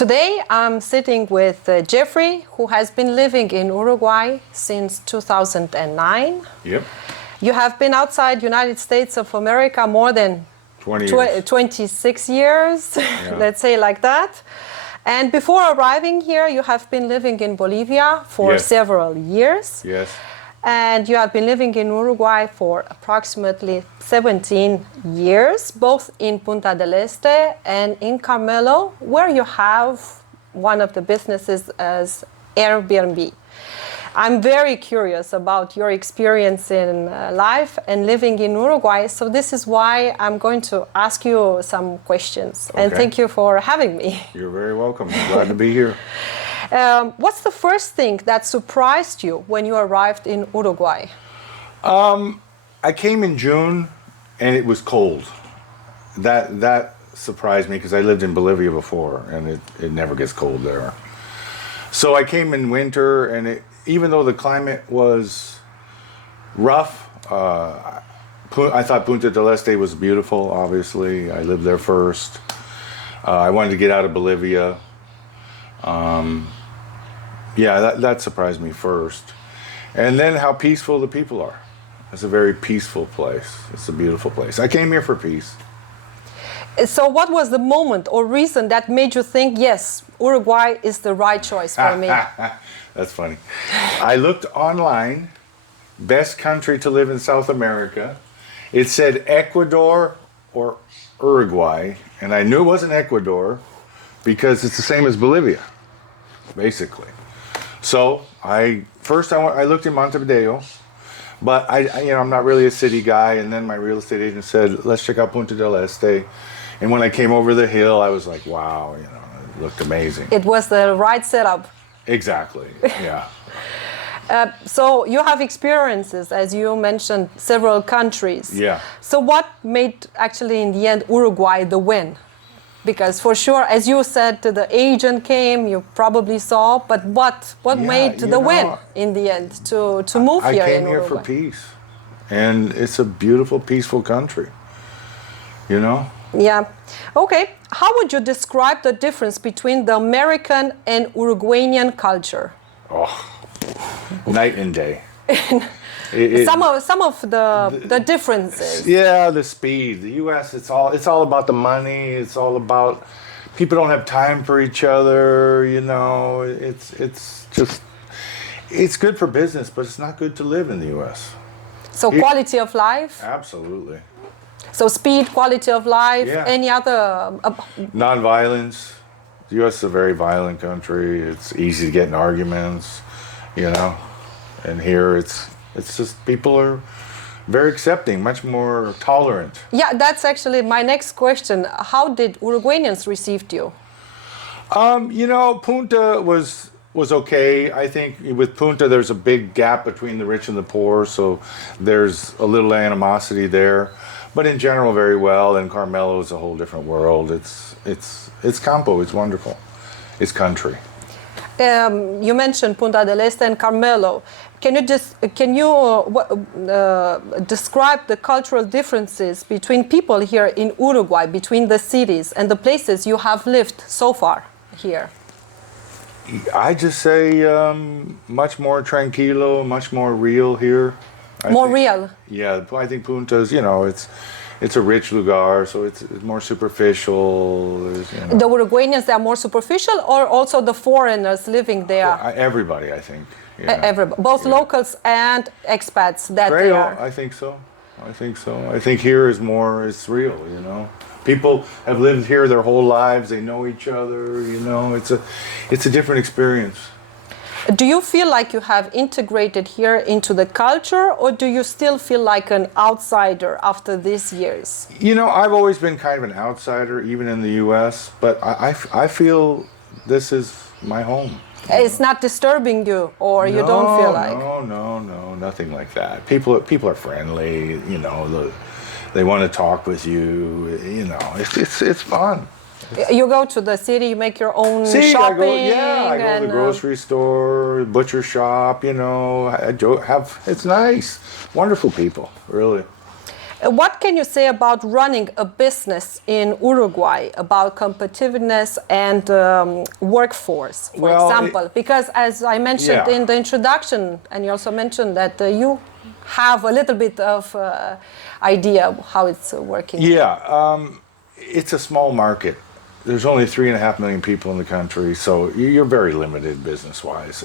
Today I'm sitting with Jeffrey, who has been living in Uruguay since 2009. Yep. You have been outside United States of America more than 26 years, Yeah. let's say like that. And before arriving here, you have been living in Bolivia for Yes. several years. Yes. And you have been living in Uruguay for approximately 17 years, both in Punta del Este and in Carmelo, where you have one of the businesses as Airbnb. I'm very curious about your experience in life and living in Uruguay, so this is why I'm going to ask you some questions. And Okay. thank you for having me. You're very welcome. Glad to be here. What's the first thing that surprised you when you arrived in Uruguay? I came in June and it was cold. That surprised me because I lived in Bolivia before and it never gets cold there. So I came in winter and even though the climate was rough, I thought Punta del Este was beautiful, obviously. I lived there first. I wanted to get out of Bolivia. Yeah, that surprised me first. And then how peaceful the people are. It's a very peaceful place. It's a beautiful place. I came here for peace. So what was the moment or reason that made you think, yes, Uruguay is the right choice for me? That's funny. I looked online, best country to live in South America. It said Ecuador or Uruguay, and I knew it wasn't Ecuador because it's the same as Bolivia, basically. So I looked in Montevideo, but I'm not really a city guy. And then my real estate agent said, let's check out Punta del Este. And when I came over the hill, I was like, wow, it looked amazing. It was the right setup. Exactly, yeah. So you have experiences, as you mentioned, several countries. Yeah. So what made actually in the end Uruguay the win? Because for sure, as you said, the agent came, you probably saw, but what made the win in the end to move here in Uruguay? I came here for peace, and it's a beautiful, peaceful country, Yeah. Okay. How would you describe the difference between the American and Uruguayan culture? Oh, night and day. Some of the differences. Yeah, the speed. The U.S. It's all about the money. It's all about people don't have time for each other. It's good for business, but it's not good to live in the U.S. So quality of life. Absolutely. So speed, quality of life. Yeah. Any other? Non-violence. The U.S. is a very violent country. It's easy to get in arguments, and here it's just people are very accepting, much more tolerant. Yeah, that's actually my next question. How did Uruguayans receive you? Punta was okay. I think with Punta there's a big gap between the rich and the poor, so there's a little animosity there. But in general, very well. And Carmelo is a whole different world. It's Campo. It's wonderful. It's country. You mentioned Punta del Este and Carmelo. Can you describe the cultural differences between people here in Uruguay, between the cities and the places you have lived so far here? I just say much more tranquilo, much more real here. Real? Yeah, I think Punta's, it's a rich lugar, so it's more superficial. The Uruguayans, they are more superficial, or also the foreigners living there? Everybody, I think. Yeah. Both locals and expats that they are. I think so. I think here it's real, People have lived here their whole lives. They know each other, It's a different experience. Do you feel like you have integrated here into the culture, or do you still feel like an outsider after these years? I've always been kind of an outsider, even in the U.S., but I feel this is my home. It's not disturbing you, or you don't feel like? No, nothing like that. People are friendly, they want to talk with you, it's fun. You go to the city, you make your own shopping. I go to the grocery store, butcher shop, it's nice. Wonderful people, really. What can you say about running a business in Uruguay, about competitiveness and workforce, for Well, example? Because as I mentioned Yeah. in the introduction, and you also mentioned that you have a little bit of idea of how it's working. Yeah, it's a small market. There's only 3.5 million people in the country, so you're very limited business-wise.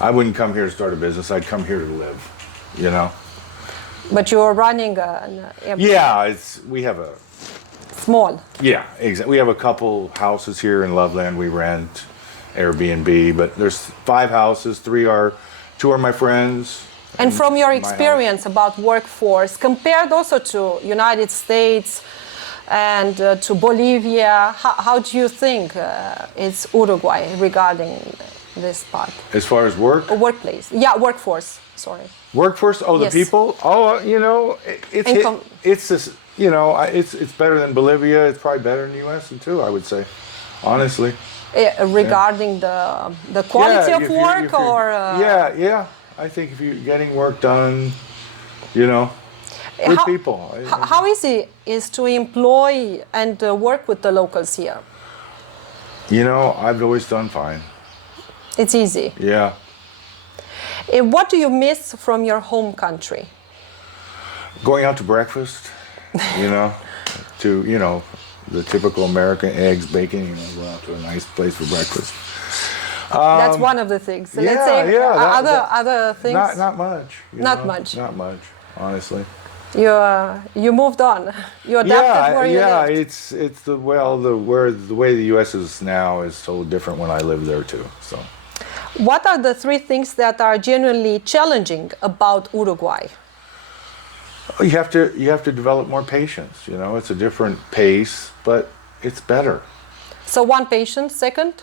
I wouldn't come here to start a business. I'd come here to live. But you're running Yeah, we have a small. yeah, exactly. We have a couple houses here in Loveland. We rent Airbnb, but there's 5 houses. 2 are my friends. And from your my house. experience about workforce, compared also to United States and to Bolivia, how do you think is Uruguay regarding this part? As far as Workplace, yeah, workforce. Sorry. workforce, Yes. the people. It's this. It's better than Bolivia. It's probably better than the U.S. too. I would say, honestly. Regarding the quality of if you're- work, if you're- or yeah. I think if you're getting work done, with How- people. how easy is to employ and work with the locals here? I've always done fine. It's easy. Yeah. What do you miss from your home country? Going out to breakfast, to the typical American eggs, bacon. Go out to a nice place for breakfast. That's one of the things. Let's say other things. Not much. Not much. Not much, honestly. You moved on. You adapted where you lived. It's the way the U.S. is now is so different when I lived there too. So, What are the 3 things that are genuinely challenging about Uruguay? you have to develop more patience. It's a different pace, but it's better. So one patient, second,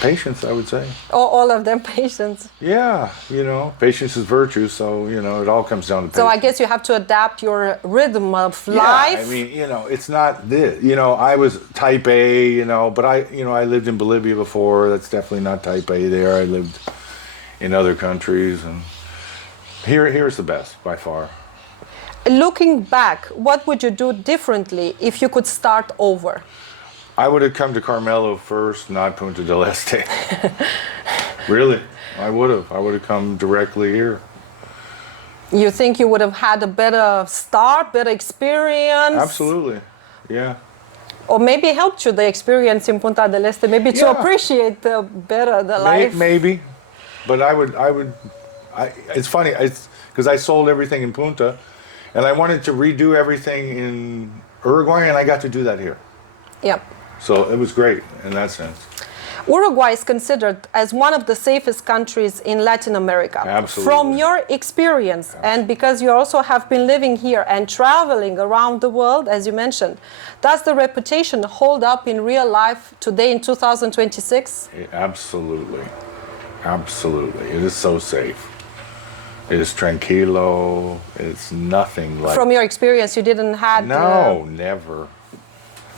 Patience, I would say. or all of them patients. Yeah, patience is virtue, so it all comes down to patience. So I guess you have to adapt your rhythm of life. Yeah, I mean, it's not this. I was type A, but I lived in Bolivia before. That's definitely not type A there. I lived in other countries, and here's the best by far. Looking back, what would you do differently if you could start over? I would have come to Carmelo first, not Punta del Este. Really, I would have. I would have come directly here. You think you would have had a better start, better experience? Absolutely, yeah. Or maybe helped you, the experience in Punta del Este, maybe to Yeah. appreciate better the life? Maybe, but it's funny, because I sold everything in Punta, and I wanted to redo everything in Uruguay, and I got to do that here. Yeah. So it was great in that sense. Uruguay is considered as one of the safest countries in Latin America. Absolutely. From your experience, and because you also have been living here and traveling around the world, as you mentioned, does the reputation hold up in real life today in 2026? Absolutely. Absolutely. It is so safe. It is tranquilo. It's nothing like... From your experience, you didn't had... No, never.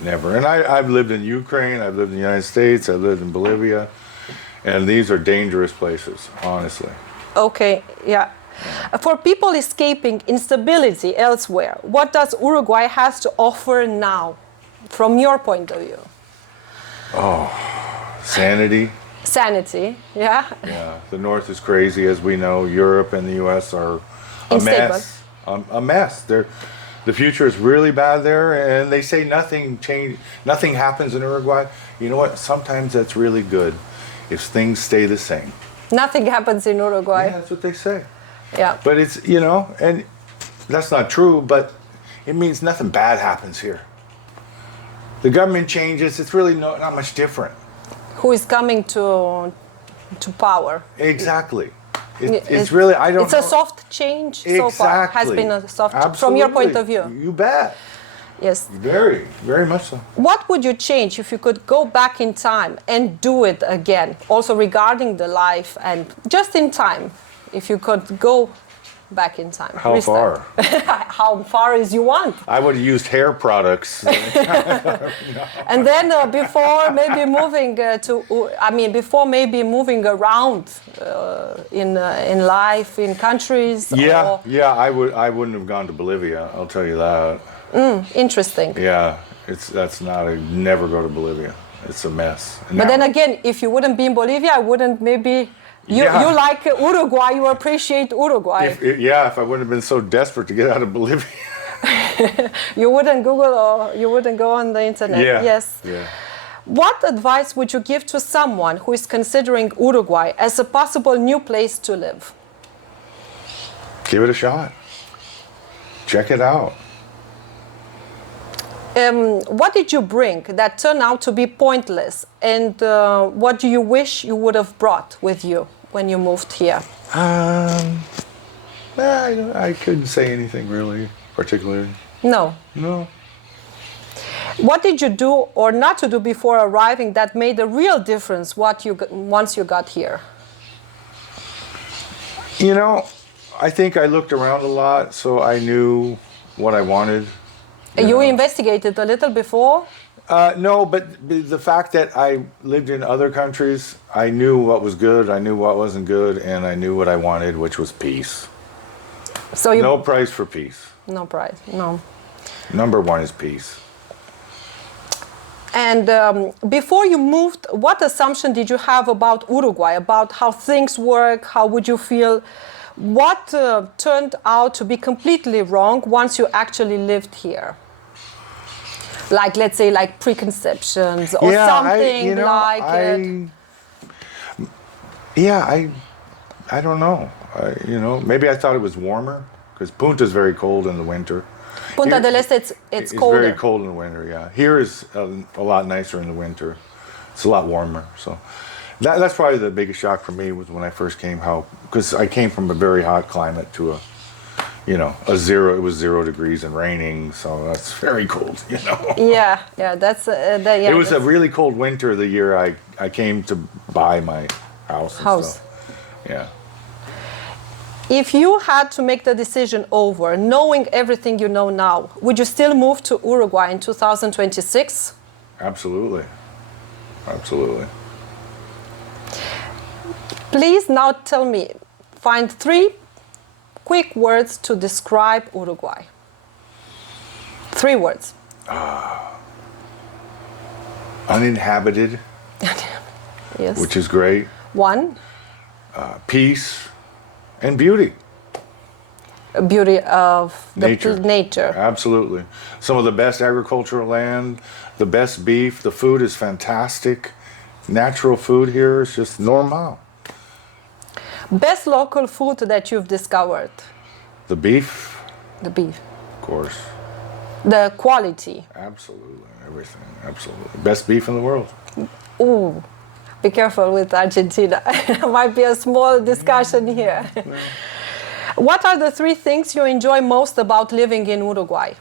Never. And I've lived in Ukraine, I've lived in the United States, I've lived in Bolivia, and these are dangerous places, honestly. Okay, yeah. For people escaping instability elsewhere, what does Uruguay has to offer now, from your point of view? Sanity. Sanity, yeah. Yeah. The North is crazy, as we know. Europe and the U.S. are a Unstable. mess. A mess. The future is really bad there, and they say nothing happens in Uruguay. You know what? Sometimes that's really good if things stay the same. Nothing happens in Uruguay. Yeah, that's what they say. Yeah. But it's, and that's not true, but it means nothing bad happens here. The government changes, it's really not much different. Who is coming to power? Exactly. It's really, I don't It's know. a soft change so far. Has been a soft change from your point of view. You bet. Yes. Very, very much so. What would you change if you could go back in time and do it again? Also regarding the life and just in time, if you could go back in time. How Restart. far? How far as you want. I would have used hair products. And then before maybe moving before maybe moving around in life, in countries. Yeah, I wouldn't have gone to Bolivia. I'll tell you that. Interesting. Yeah, I never go to Bolivia. It's a mess. But then again, if you wouldn't be in Bolivia, I wouldn't maybe. You like Uruguay. You appreciate Uruguay. If I wouldn't have been so desperate to get out of Bolivia. You wouldn't Google or you wouldn't go on the internet. Yeah. Yes. Yeah. What advice would you give to someone who is considering Uruguay as a possible new place to live? Give it a shot. Check it out. What did you bring that turned out to be pointless? And what do you wish you would have brought with you when you moved here? I couldn't say anything really particularly. No. No. What did you do or not to do before arriving that made a real difference once you got here? I think I looked around a lot, so I knew what I wanted. You investigated a little before? No, but the fact that I lived in other countries, I knew what was good, I knew what wasn't good, and I knew what I wanted, which was peace. So no price for peace. No price, no. Number one is peace. And before you moved, what assumption did you have about Uruguay, about how things work, how would you feel? What turned out to be completely wrong once you actually lived here? Like, let's say, like preconceptions or something I don't know. Maybe I thought it was warmer because Punta is very cold in the winter. Punta del Este, it's colder. It's very cold in the winter, yeah. Here is a lot nicer in the winter. It's a lot warmer, so. That's probably the biggest shock for me was when I first came, because I came from a very hot climate to a zero. It was 0 degrees and raining, so that's very cold, Yeah, that's It was a really cold winter the year I came to buy my house. And stuff. Yeah. If you had to make the decision over, knowing everything you know now, would you still move to Uruguay in 2026? Absolutely. Absolutely. Please now tell me, find 3 quick words to describe Uruguay. 3 words. Uninhabited. Yes. Which is great. 1. Peace and beauty. Beauty of the nature. Absolutely. Some of the best agricultural land, the best beef, the food is fantastic. Natural food here is just normal. Best local food that you've discovered? The beef. The beef. Of course. The quality. Absolutely. Everything. Absolutely. Best beef in the world. Ooh. Be careful with Argentina. Might be a small discussion here. Yeah. What are the 3 things you enjoy most about living in Uruguay?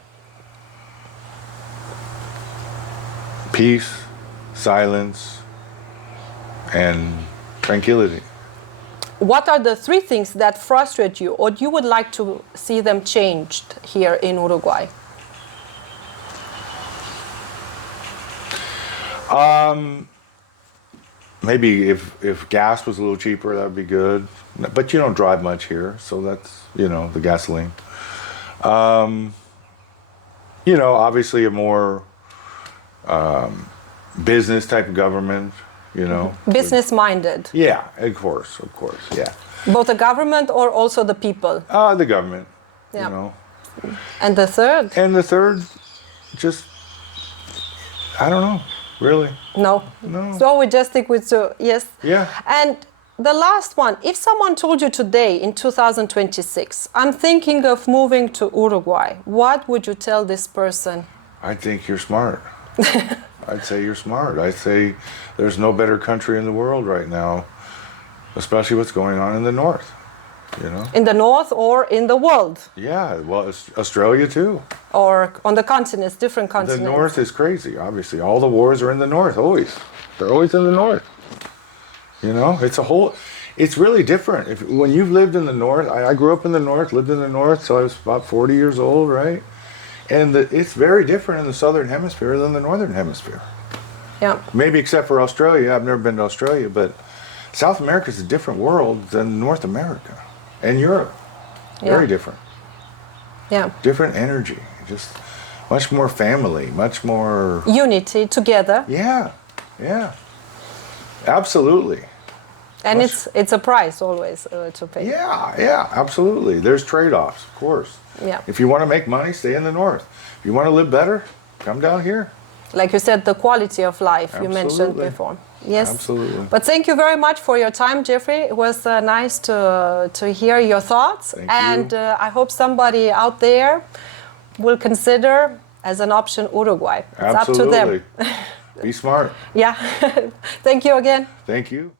Peace, silence, and tranquility. What are the 3 things that frustrate you or you would like to see them changed here in Uruguay? Maybe if gas was a little cheaper, that would be good. But you don't drive much here, so that's, the gasoline. Obviously a more business type of government, Business-minded. Yeah, of course, yeah. Both the government or also the people? The government, And the 3rd? And the 3rd, just, I don't know, really. No. So we just stick with yes. Yeah. And the last one, if someone told you today in 2026, I'm thinking of moving to Uruguay, what would you tell this person? I think you're smart. I'd say you're smart. I'd say there's no better country in the world right now, especially what's going on in the north, In the north or in the world? Yeah, well, it's Australia too. Or on the continents, different continents. The north is crazy, obviously. All the wars are in the north, always. They're always in the north. It's It's really different. When you've lived in the north, I grew up in the north, lived in the north, so I was about 40 years old, right? And it's very different in the southern hemisphere than the northern hemisphere. Yeah. Maybe except for Australia. I've never been to Australia, but South America is a different world than North America and Europe. Very different. Yeah. Different energy. Just much more family, much more Unity together. Yeah. Yeah. Absolutely. And it's a price always to pay. Yeah, absolutely. There's trade-offs, of course. Yeah. If you want to make money, stay in the north. If you want to live better, come down here. Like you said, the quality of life you mentioned Absolutely. before. Yes. Absolutely. But thank you very much for your time, Jeffrey. It was nice to hear your thoughts. Thank and you. I hope somebody out there will consider as an option Uruguay. It's Absolutely. up to them. Be smart. Yeah. Thank you again. Thank you.